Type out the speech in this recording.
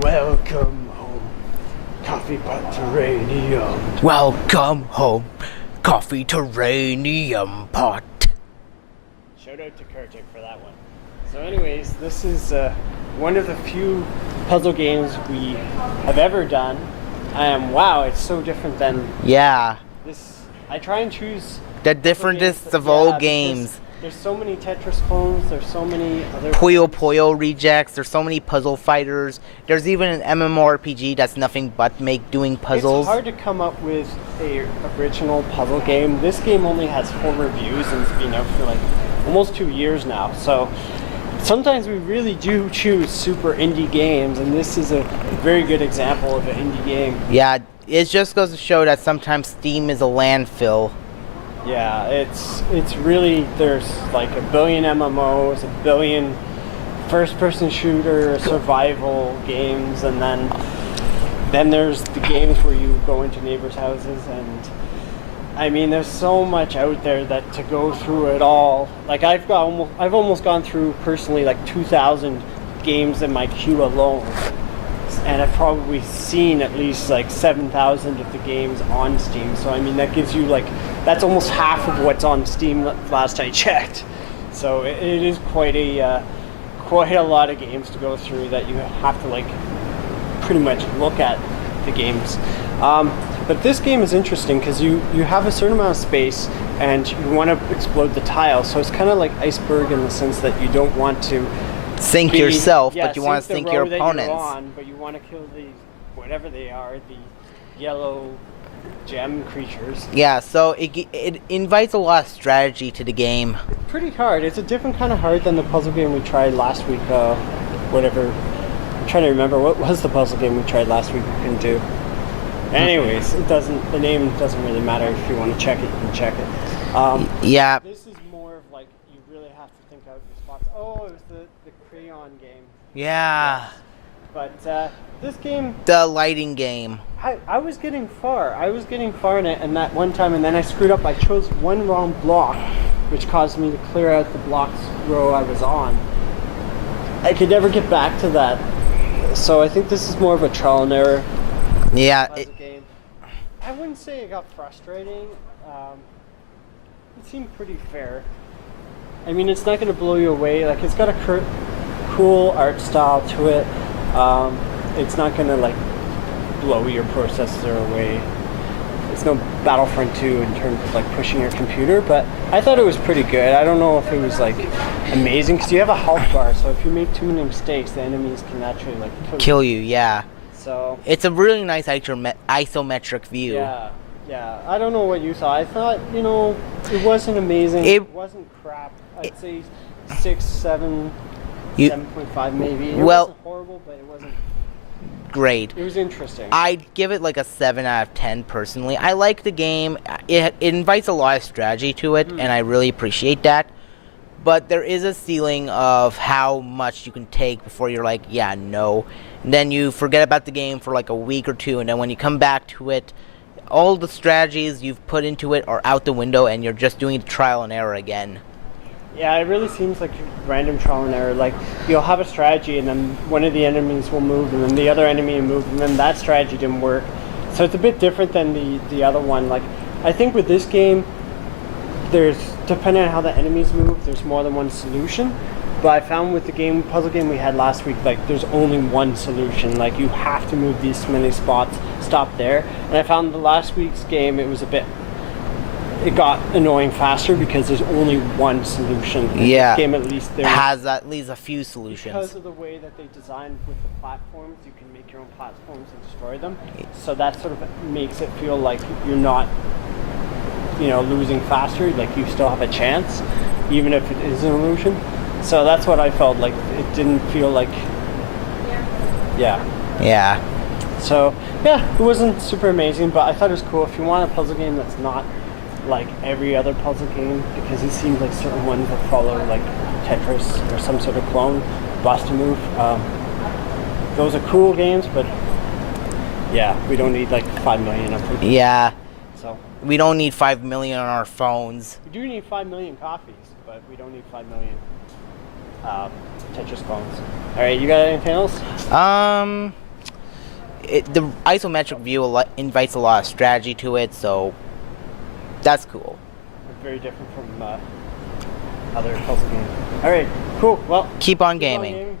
Welcome home, coffee pot terrarium. Welcome home, coffee terrarium pot. Shout out to Kurtik for that one. So anyways, this is one of the few puzzle games we have ever done. Wow, it's so different than this. I try and choose the differentest of all games. There's so many Tetris clones, there's so many other Puyo Puyo rejects, there's so many puzzle fighters. There's even an MMORPG that's nothing but doing puzzles. It's hard to come up with a original puzzle game. This game only has 4 reviews and it's been out for like almost 2 years now. So sometimes we really do choose super indie games, and this is a very good example of an indie game. Yeah, it just goes to show that sometimes Steam is a landfill. Yeah, it's really, there's like a billion MMOs, a billion first-person shooter, survival games, and then there's the games where you go into neighbors' houses, and I mean, there's so much out there that to go through it all. Like I've almost gone through personally like 2,000 games in my queue alone, and I've probably seen at least like 7,000 of the games on Steam. So I mean, that gives you like, that's almost half of what's on Steam last I checked. So it is quite a lot of games to go through that you have to like pretty much look at the games. But this game is interesting because you have a certain amount of space and you want to explode the tile. So it's kind of like Iceberg in the sense that you don't want to sink yourself, but you want to sink your opponents. But you want to kill these, whatever they are, the yellow gem creatures. Yeah, so it invites a lot of strategy to the game. Pretty hard. It's a different kind of hard than the puzzle game we tried last week. Whatever. I'm trying to remember, what was the puzzle game we tried last week we couldn't do. Anyways, the name doesn't really matter. If you want to check it, you can check it. Yeah. This is more of like, you really have to think out your spots. Oh, it was the crayon game. Yeah. But this game, the lighting game. I was getting far. I was getting far in it, and that one time, and then I screwed up. I chose one wrong block, which caused me to clear out the blocks row I was on. I could never get back to that. So I think this is more of a trial and error. Yeah. Game. I wouldn't say it got frustrating. It seemed pretty fair. I mean, it's not going to blow you away. Like, it's got a cool art style to it. It's not going to like blow your processor away. It's no Battlefront 2 in terms of like pushing your computer, but I thought it was pretty good. I don't know if it was like amazing because you have a health bar, so if you make too many mistakes, the enemies can actually like kill you. Yeah. So it's a really nice isometric view. Yeah. I don't know what you thought. I thought, it wasn't amazing. It wasn't crap. I'd say 6, 7, 7.5 maybe. It wasn't horrible, but it wasn't great. It was interesting. I'd give it like a 7 out of 10 personally. I like the game. It invites a lot of strategy to it, and I really appreciate that. But there is a ceiling of how much you can take before you're like, yeah, no. And then you forget about the game for like a week or two, and then when you come back to it, all the strategies you've put into it are out the window, and you're just doing trial and error again. Yeah, it really seems like random trial and error. Like, you'll have a strategy, and then one of the enemies will move, and then the other enemy will move, and then that strategy didn't work. So it's a bit different than the other one. Like, I think with this game, depending on how the enemies move, there's more than one solution. But I found with the puzzle game we had last week, like, there's only one solution. Like, you have to move these many spots, stop there. And I found the last week's game, it got annoying faster because there's only one solution. Yeah. This game at least has at least a few solutions. Because of the way that they designed with the platforms, you can make your own platforms and destroy them. So that sort of makes it feel like you're not, losing faster. Like, you still have a chance, even if it is an illusion. So that's what I felt like. It didn't feel like, Yeah. So, it wasn't super amazing, but I thought it was cool. If you want a puzzle game that's not like every other puzzle game, because it seems like certain ones that follow like Tetris or some sort of clone, Bust a Move. Those are cool games, but we don't need like 5 million of them. Yeah. So we don't need 5 million on our phones. We do need 5 million copies, but we don't need 5 million Tetris clones. All right, you got anything else? the isometric view invites a lot of strategy to it, so that's cool. Very different from other puzzle games. All right, cool. Well, Keep on gaming.